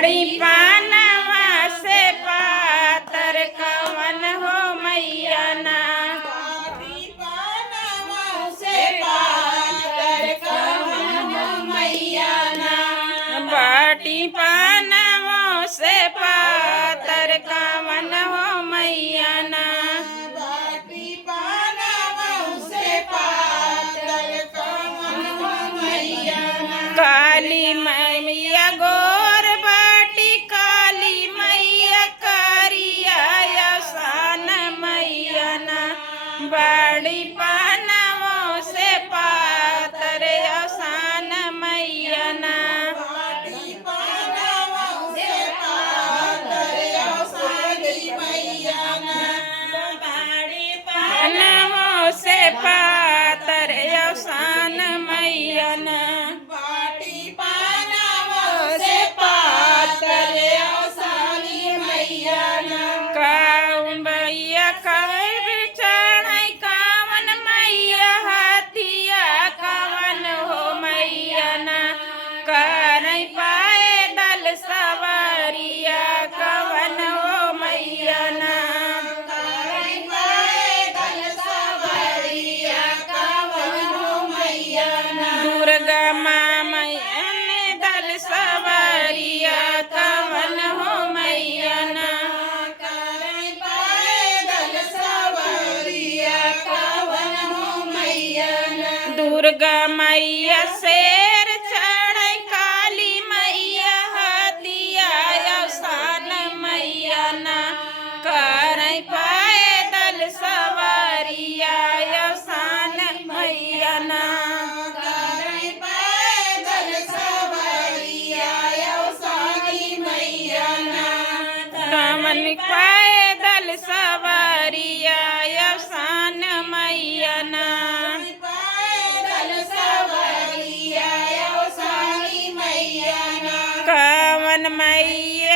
बड़ी पानवा से पातर कवन हो मैया ना। बड़ी पानवा से पातर कवन हो मैया ना। बड़ी पानवों से पातर कवन हो मैया ना। बड़ी पानवा से पातर कवन हो मैया ना। काली मैया गोर बाटी काली मैया करिया असान मैया ना। बड़ी पानवों से पातर असान मैया ना। बड़ी पानवा से पातर असानी मैया ना। बड़ी पानवों से पातर असान मैया ना। बड़ी पानवा से पातर असानी मैया ना। काउन मैया कवर चढ़ै कावन मैया हाथिया कवन हो मैया ना। करै पाए दल सवारिया कवन हो मैया ना। करै पैदल सवारिया कवन हो मैया ना। दुर्गा माँ मैया ने दल सवारिया कवन हो मैया ना। करै पैदल सवारिया कवन हो मैया ना। दुर्गा मैया शेर चढ़ै काली मैया हाथिया असान मैया ना। करै पैदल सवारिया असान मैया ना। करै पैदल सवारिया असानी मैया ना। कवन पैदल सवारिया असान मैया ना। पैदल सवारिया असानी मैया ना। कवन मैया